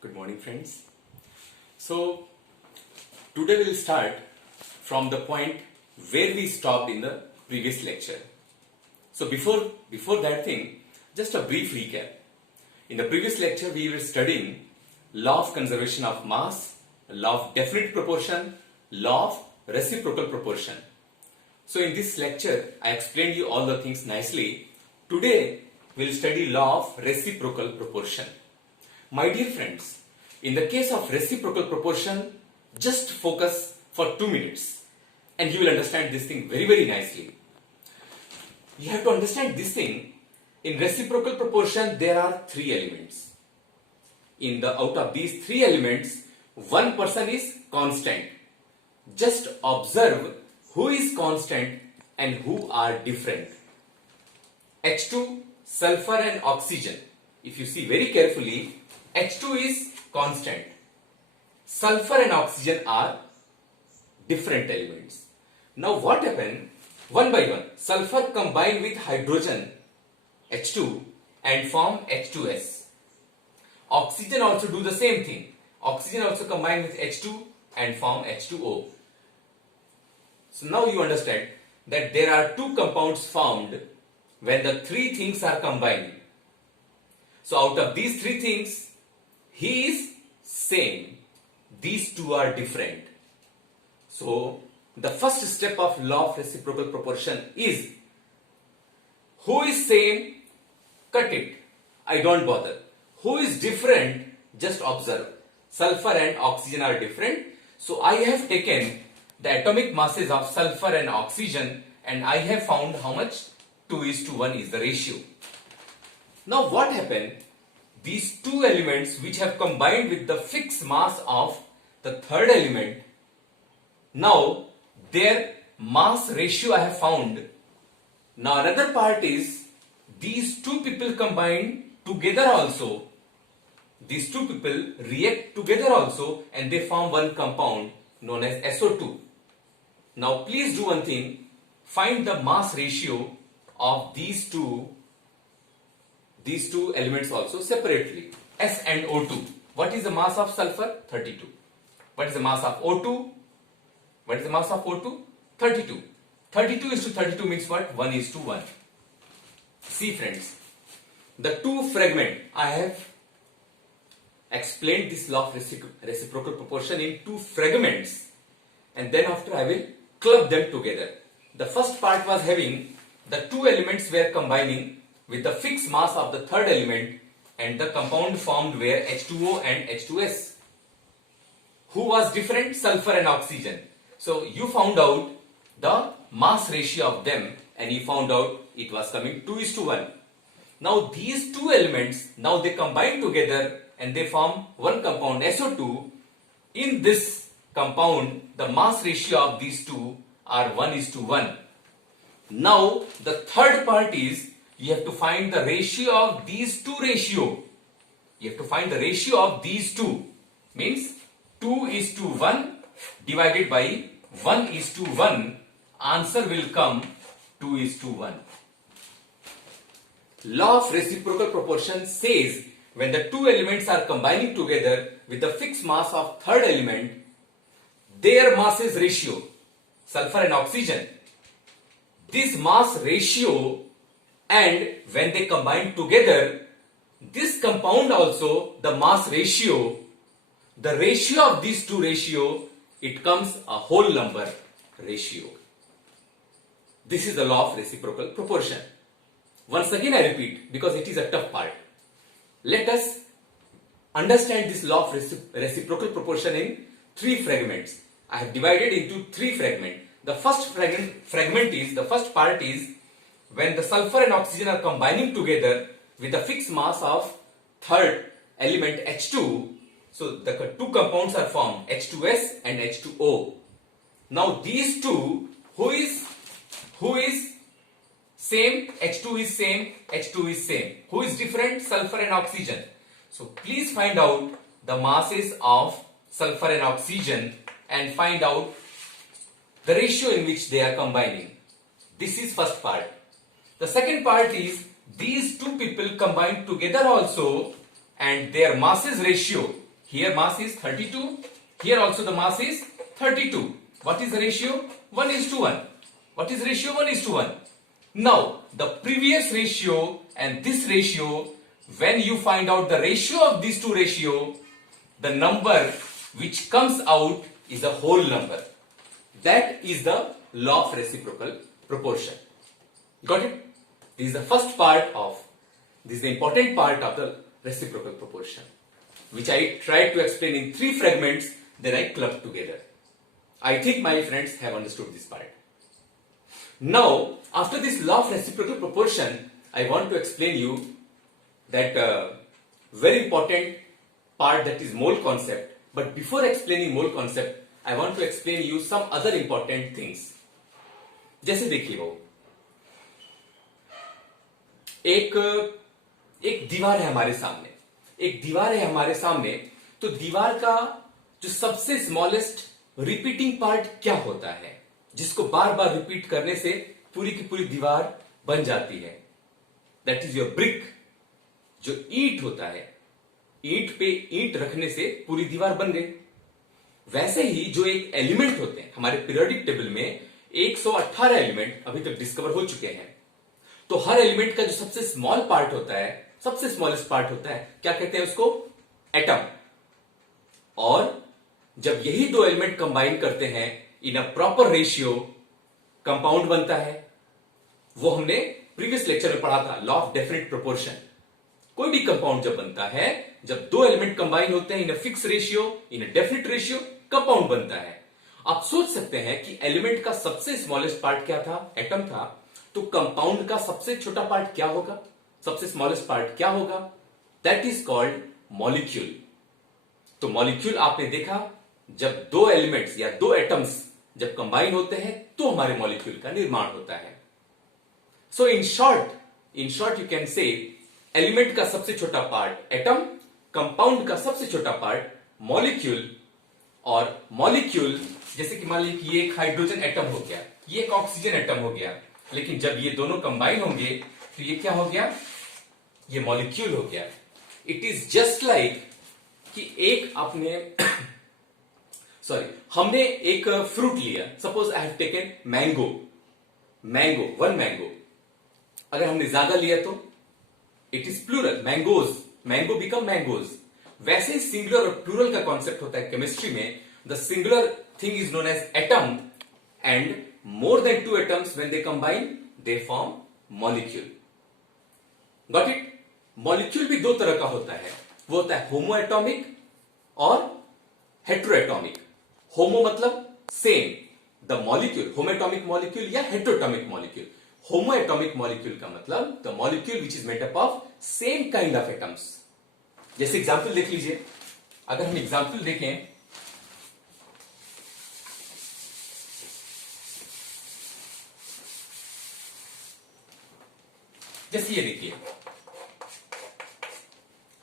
Good morning, friends. So, today we'll start from the point where we stopped in the previous lecture. So, before that thing, just a brief recap. In the previous lecture, we were studying law of conservation of mass, law of definite proportion, law of reciprocal proportion. So, in this lecture, I explained you all the things nicely. Today, we'll study law of reciprocal proportion. My dear friends, in the case of reciprocal proportion, just focus for 2 minutes and you will understand this thing very nicely. You have to understand this thing. In reciprocal proportion, there are 3 elements. Out of these 3 elements, one person is constant. Just observe who is constant and who are different. H2, sulfur and oxygen. If you see very carefully, H2 is constant. Sulfur and oxygen are different elements. Now what happened? One by one, sulfur combined with hydrogen H2 and form H2S. Oxygen also do the same thing. Oxygen also combine with H2 and form H2O. So now you understand that there are 2 compounds formed when the 3 things are combining. So out of these 3 things, he is same. These 2 are different. So the first step of law of reciprocal proportion is, who is same, cut it. I don't bother. Who is different, just observe. Sulfur and oxygen are different. So I have taken the atomic masses of sulfur and oxygen and I have found how much? 2:1 is the ratio. Now what happened? These 2 elements which have combined with the fixed mass of the third element, now their mass ratio I have found. Now another part is, these 2 people combine together also. These 2 people react together also and they form one compound known as SO2. Now please do one thing, find the mass ratio of these two elements also separately. S and O2. What is the mass of sulfur? 32. What is the mass of O2? What is the mass of O2? 32. 32:32 means what? 1:1. See friends, the 2 fragment, I have explained this law of reciprocal proportion in 2 fragments and then after I will club them together. The first part was having the 2 elements were combining with the fixed mass of the third element and the compound formed were H2O and H2S. Who was different? Sulfur and oxygen. So you found out the mass ratio of them and you found out it was coming 2:1. Now these 2 elements, now they combine together and they form one compound SO2. In this compound, the mass ratio of these 2 are 1:1. Now the third part is, you have to find the ratio of these 2 ratio. You have to find the ratio of these 2. Means 2:1 divided by 1:1. Answer will come 2:1. Law of reciprocal proportion says, when the 2 elements are combining together with the fixed mass of third element, their masses ratio, sulfur and oxygen, this mass ratio, and when they combine together, this compound also, the mass ratio, the ratio of these 2 ratio, it comes a whole number ratio. This is the law of reciprocal proportion. Once again I repeat, because it is a tough part. Let us understand this law of reciprocal proportion in 3 fragments. I have divided into 3 fragments. The first part is, when the sulfur and oxygen are combining together with the fixed mass of third element H2, so the 2 compounds are formed, H2S and H2O. Now these 2, who is same? H2 is same, H2 is same. Who is different? Sulfur and oxygen. So please find out the masses of sulfur and oxygen and find out the ratio in which they are combining. This is first part. The second part is, these 2 people combined together also and their masses ratio, Here mass is 32. Here also the mass is 32. What is the ratio? 1:1. What is the ratio? 1:1. Now, the previous ratio and this ratio, when you find out the ratio of these two ratio, the number which comes out is the whole number. That is the law of reciprocal proportion. Got it? This is the first part of, this is the important part of the reciprocal proportion, which I tried to explain in 3 fragments, then I clubbed together. I think my friends have understood this part. Now, after this law of reciprocal proportion, I want to explain you that very important part, that is mole concept. But before explaining mole concept, I want to explain you some other important things. जैसे देखिए वो एक दीवार है हमारे सामने, एक दीवार है हमारे सामने, तो दीवार का जो सबसे स्मॉलेस्ट रिपीटिंग पार्ट क्या होता है, जिसको बार बार रिपीट करने से पूरी की पूरी दीवार बन जाती है? That is your brick. जो ईंट होता है, ईंट पे ईंट रखने से पूरी दीवार बन गई. वैसे ही जो एक एलिमेंट होते हैं हमारे पीरियोडिक टेबल में, 118 एलिमेंट अभी तक डिस्कवर हो चुके हैं. तो हर एलिमेंट का जो सबसे स्मॉल पार्ट होता है, सबसे स्मॉलेस्ट पार्ट होता है, क्या कहते हैं उसको? एटम. और जब यही 2 एलिमेंट कंबाइन करते हैं in a proper ratio, compound बनता है. वो हमने प्रीवियस लेक्चर में पढ़ा था, लॉ ऑफ डेफिनेट प्रोपोर्शन. कोई भी कंपाउंड जब बनता है, जब 2 एलिमेंट कंबाइन होते हैं in a fix ratio, in a definite ratio, compound बनता है. आप सोच सकते हैं कि एलिमेंट का सबसे स्मॉलेस्ट पार्ट क्या था? एटम था. तो कंपाउंड का सबसे छोटा पार्ट क्या होगा? सबसे स्मॉलेस्ट पार्ट क्या होगा? That is called molecule. तो मॉलिक्यूल आपने देखा, जब 2 एलिमेंट्स या 2 एटम्स जब कंबाइन होते हैं तो हमारे मॉलिक्यूल का निर्माण होता है. So in short you can say element का सबसे छोटा पार्ट एटम, कंपाउंड का सबसे छोटा पार्ट मॉलिक्यूल. और मॉलिक्यूल जैसे कि मान लीजिए कि ये एक हाइड्रोजन एटम हो गया, ये एक ऑक्सीजन एटम हो गया, लेकिन जब ये दोनों कंबाइन होंगे तो ये क्या हो गया? ये मॉलिक्यूल हो गया. इट इज जस्ट लाइक कि एक आपने हमने एक फ्रूट लिया. Suppose I have taken mango, 1 mango. अगर हमने ज्यादा लिया तो it is plural, mangoes, mango become mangoes. वैसे सिंगुलर और प्लूरल का कॉन्सेप्ट होता है केमिस्ट्री में. The singular thing is known as atom, and more than 2 atoms when they combine they form molecule. Got it? Molecule भी 2 तरह का होता है. वो होता है होमोएटॉमिक और हेट्रोएटॉमिक. होमो मतलब सेम, द मॉलिक्यूल, होमोएटॉमिक मॉलिक्यूल या हेट्रोएटॉमिक मॉलिक्यूल. होमोएटॉमिक मॉलिक्यूल का मतलब the molecule which is made up of same kind of atoms. जैसे एग्जाम्पल देख लीजिए. अगर हम एग्जाम्पल देखें, जैसे ये देखिए,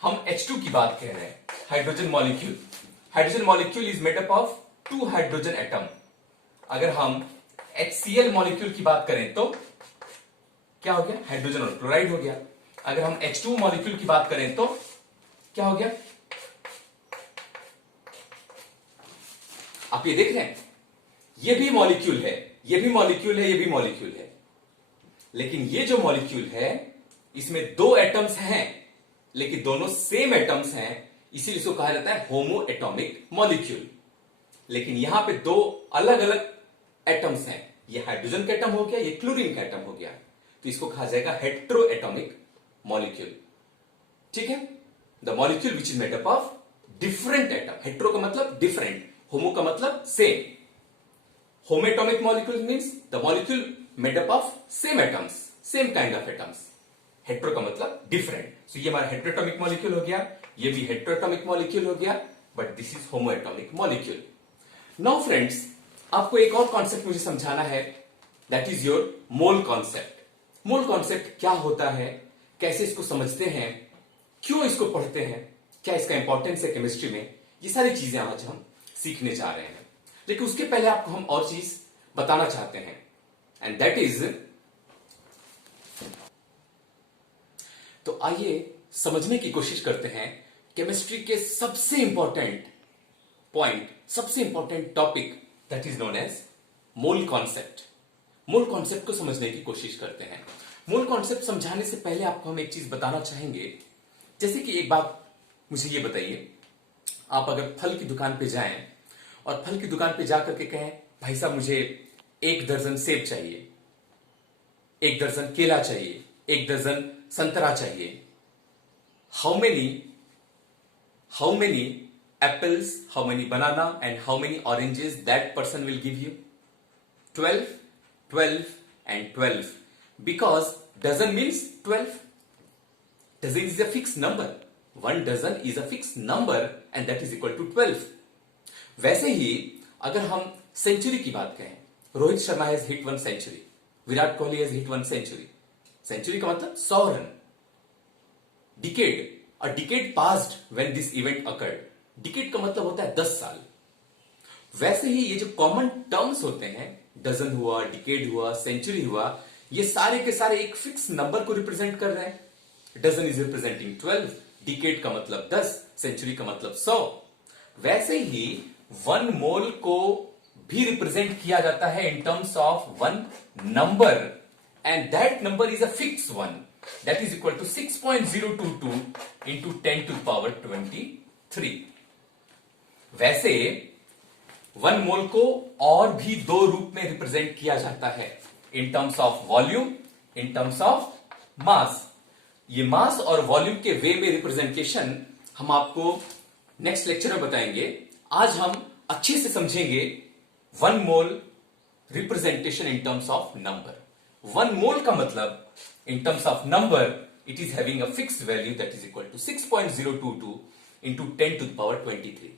हम H2 की बात कह रहे हैं, hydrogen molecule. Hydrogen molecule is made up of 2 hydrogen atom. अगर हम HCl मॉलिक्यूल की बात करें तो क्या हो गया? हाइड्रोजन और क्लोराइड हो गया. अगर हम H2 मॉलिक्यूल की बात करें तो क्या हो गया? आप ये देख रहे हैं, ये भी मॉलिक्यूल है, ये भी मॉलिक्यूल है, ये भी मॉलिक्यूल है. लेकिन ये जो मॉलिक्यूल है इसमें 2 एटम्स हैं, लेकिन दोनों सेम एटम्स हैं, इसीलिए इसको कहा जाता है होमो एटॉमिक मॉलिक्यूल. लेकिन यहां पे 2 अलग अलग एटम्स हैं. ये हाइड्रोजन का एटम हो गया, ये क्लोरीन का एटम हो गया, तो इसको कहा जाएगा हेट्रो एटॉमिक मॉलिक्यूल. ठीक है? The molecule which is made up of different atom. Hetero का मतलब डिफरेंट, होमो का मतलब same. Homoatomic molecule means the molecule made up of same atoms, same kind of atoms. Hetero का मतलब different. सो ये हमारा हेट्रोएटॉमिक मॉलिक्यूल हो गया, ये भी हेट्रोएटॉमिक मॉलिक्यूल हो गया, but this is homoatomic molecule. Now friends, आपको एक और कॉन्सेप्ट मुझे समझाना है, that is your mole concept. Mole concept क्या होता है, कैसे इसको समझते हैं, क्यों इसको पढ़ते हैं, क्या इसका इंपॉर्टेंस है केमिस्ट्री में, ये सारी चीजें आज हम सीखने जा रहे हैं. लेकिन उसके पहले आपको हम और चीज बताना चाहते हैं, एंड दैट इज, तो आइए समझने की कोशिश करते हैं केमिस्ट्री के सबसे इंपॉर्टेंट पॉइंट, सबसे important topic that is known as mole concept. Mole concept को समझने की कोशिश करते हैं। मोल कॉन्सेप्ट समझाने से पहले आपको हम एक चीज बताना चाहेंगे। जैसे कि एक बात मुझे ये बताइए, आप अगर फल की दुकान पे जाएं और फल की दुकान पे जाकर के कहें, भाई साहब मुझे 1 दर्जन सेब चाहिए, 1 दर्जन केला चाहिए, 1 दर्जन संतरा चाहिए, how many apples, how many banana and how many oranges that person will give you? 12, 12 and 12, because dozen means 12. Dozen is a fixed number. 1 dozen is a fixed number and that is equal to 12. वैसे ही अगर हम century की बात कहें, Rohit Sharma has hit 1 century, Virat Kohli has hit 1 century. Century का मतलब 100 run. Decade, a decade passed when this event occurred. Decade का मतलब होता है 10 साल। वैसे ही ये जो कॉमन टर्म्स होते हैं, डजन हुआ, डिकेड हुआ, सेंचुरी हुआ, ये सारे के सारे एक फिक्स नंबर को रिप्रेजेंट कर रहे हैं। डजन इज रिप्रेजेंटिंग 12, डिकेड का मतलब 10, सेंचुरी का मतलब 100। वैसे ही 1 मोल को भी रिप्रेजेंट किया जाता है इन terms of 1 number, and that number is a fix one, that is equal to 6.022 into 10 to the power 23। वैसे 1 मोल को और भी 2 रूप में रिप्रेजेंट किया जाता है, इन terms of volume, in terms of mass. ये मास और वॉल्यूम के वे में रिप्रेजेंटेशन हम आपको नेक्स्ट लेक्चर में बताएंगे। आज हम अच्छे से समझेंगे 1 mole representation in terms of number. 1 mole का मतलब in terms of number, it is having a fixed value that is equal to 6.022 into 10 to the power 23।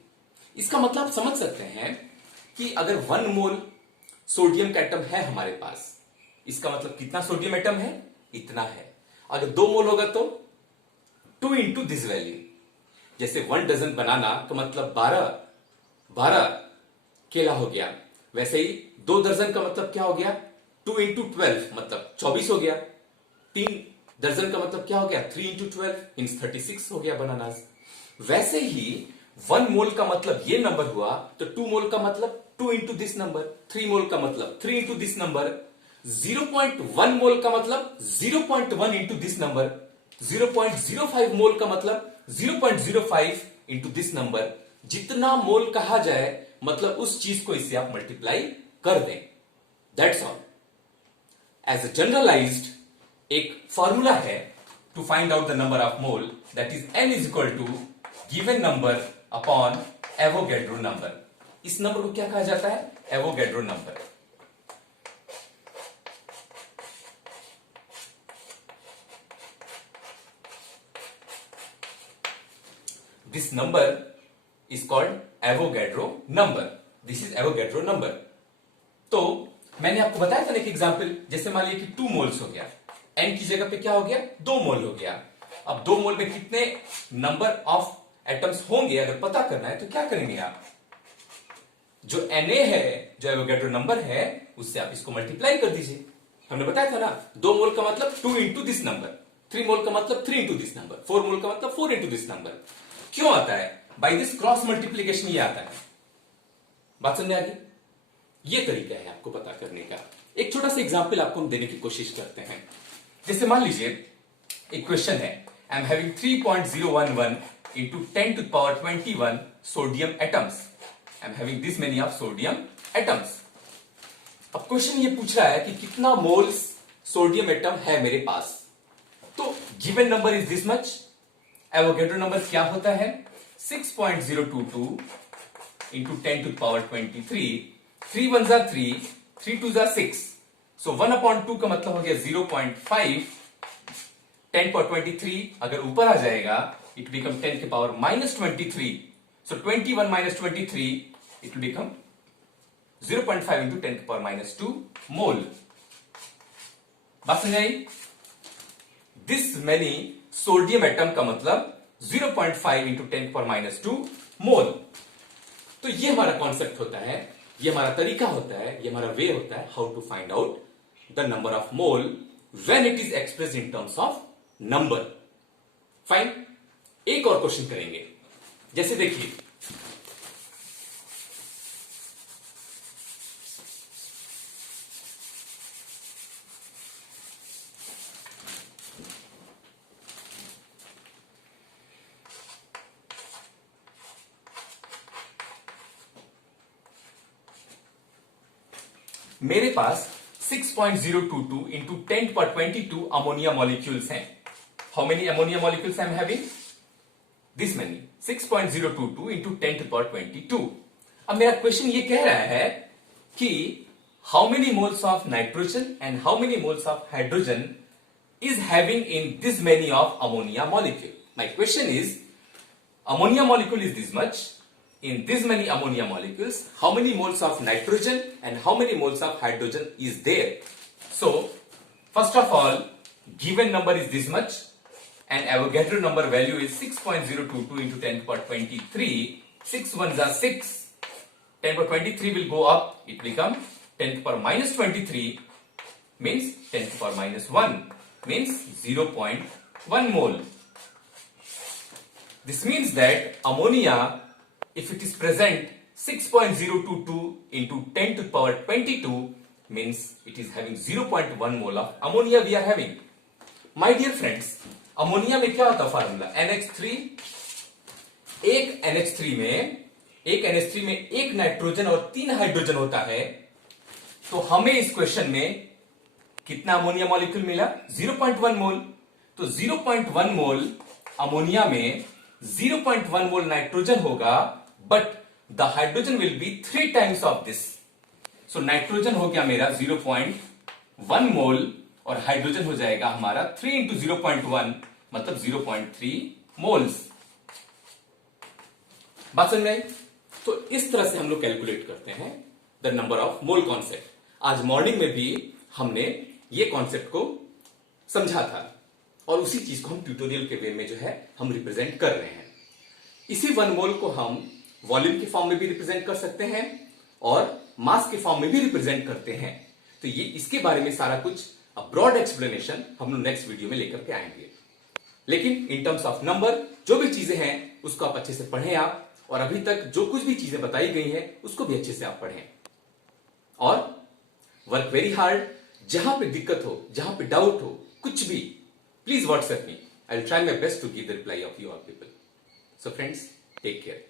इसका मतलब आप समझ सकते हैं कि अगर 1 मोल सोडियम का एटम है हमारे पास, इसका मतलब कितना सोडियम एटम है, इतना है। अगर 2 मोल होगा तो 2 इंटू दिस वैल्यू। जैसे 1 डजन बनाना का मतलब 12 केला हो गया, वैसे ही 2 दर्जन का मतलब क्या हो गया, 2 इंटू 12 मतलब 24 हो गया। 3 दर्जन का मतलब क्या हो गया, 3 इंटू 12 मीन्स 36 हो गया बनानास। वैसे ही 1 मोल का मतलब ये नंबर हुआ, तो 2 मोल का मतलब 2 इंटू दिस नंबर, 3 मोल का मतलब 3 इंटू दिस नंबर, 0.1 मोल का मतलब 0.1 इंटू दिस नंबर, 0.05 मोल का मतलब 0.05 इंटू दिस नंबर। जितना मोल कहा जाए मतलब उस चीज को इससे आप मल्टीप्लाई कर दें, that's all. As a generalised एक फॉर्मूला है to find out the number of mole, that is n is equal to given number upon Avogadro number. इस नंबर को क्या कहा जाता है, Avogadro number. This number is called Avogadro number. This is Avogadro number. तो मैंने आपको बताया था ना एक एग्जांपल, जैसे मान लीजिए कि 2 मोल्स हो गया, n की जगह पे क्या हो गया, 2 मोल हो गया। अब 2 मोल में कितने नंबर ऑफ एटम्स होंगे अगर पता करना है तो क्या करेंगे आप, जो Na है, जो एवोगैड्रो नंबर है, उससे आप इसको मल्टीप्लाई कर दीजिए। हमने बताया था ना, 2 मोल का मतलब 2 इंटू दिस नंबर, 3 मोल का मतलब 3 इंटू दिस नंबर, 4 मोल का मतलब 4 इंटू दिस नंबर। क्यों आता है, बाई दिस क्रॉस मल्टीप्लीकेशन ये आता है। बात समझ आ गई? ये तरीका है आपको पता करने का। एक छोटा सा एग्जाम्पल आपको हम देने की कोशिश करते हैं। जैसे मान लीजिए एक क्वेश्चन है, I am having 3.011 into 10 to power 21 sodium atoms. I am having this many of sodium atoms. अब क्वेश्चन ये पूछ रहा है कि कितना मोल्स सोडियम एटम है मेरे पास। तो given number is this much. Avogadro number क्या होता है, 6.022 इंटू 10 टू पावर 23। 3 1 जा 3, 3 2 जा 6, सो 1/2 का मतलब हो गया 0.5। 10 पावर 23 अगर ऊपर आ जाएगा इट बिकम 10 के power -23, so 21 - 23 it will become 0.5 into 10 के पावर -2 मोल। बात समझ आई? दिस मेनी सोडियम एटम का मतलब 0.5 इंटू 10 के पावर -2 मोल। तो ये हमारा कॉन्सेप्ट होता है, ये हमारा तरीका होता है, ये हमारा वे होता है how to find out the number of mole when it is expressed in terms of number. Fine. एक और क्वेश्चन करेंगे। जैसे देखिए, मेरे पास 6.022 into 10 per 22 ammonia molecules हैं। How many ammonia molecules I am having? This many, 6.022 into 10 to the power 22। अब मेरा question ये कह रहा है कि how many moles of nitrogen and how many moles of hydrogen is having in this many of ammonia molecule। My question is, ammonia molecule is this much, in this many ammonia molecules how many moles of nitrogen and how many moles of hydrogen is there? So first of all, given number is this much and Avogadro number value is 6.022 into 10 power 23, 6 ones are 6, 10 power 23 will go up, it will become 10 power minus 23, means 10 power minus 1, means 0.1 mole. This means that ammonia, if it is present 6.022 into 10 to the power 22, means it is having 0.1 mole of ammonia we are having. My dear friends, ammonia में क्या होता है formula? NH3, एक NH3 में एक nitrogen और 3 hydrogen होता है। तो हमें इस क्वेश्चन में कितना अमोनिया मॉलिक्यूल मिला? 0.1 मोल। तो 0.1 मोल अमोनिया में 0.1 मोल नाइट्रोजन होगा, but the hydrogen will be 3 times of this. So nitrogen हो गया मेरा 0.1 मोल और हाइड्रोजन हो जाएगा हमारा 3 इंटू 0.1 मतलब 0.3 मोल्स। बात समझ में आई? तो इस तरह से हम लोग कैलकुलेट करते हैं the number of mole concept. आज मॉर्निंग में भी हमने ये कॉन्सेप्ट को समझा था और उसी चीज को हम ट्यूटोरियल के वे में जो है हम रिप्रेजेंट कर रहे हैं। इसी 1 मोल को हम वॉल्यूम के फॉर्म में भी रिप्रेजेंट कर सकते हैं और मास के फॉर्म में भी रिप्रेजेंट करते हैं। तो ये इसके बारे में सारा कुछ ब्रॉड एक्सप्लेनेशन हम लोग नेक्स्ट वीडियो में लेकर के आएंगे। लेकिन इन टर्म्स ऑफ नंबर जो भी चीजें हैं उसको आप अच्छे से पढ़ें आप, और अभी तक जो कुछ भी चीजें बताई गई हैं उसको भी अच्छे से आप पढ़ें और वर्क वेरी हार्ड। जहां पे दिक्कत हो, जहां पे डाउट हो, कुछ भी, please WhatsApp me. I will try my best to give the reply of you all people. So friends, take care.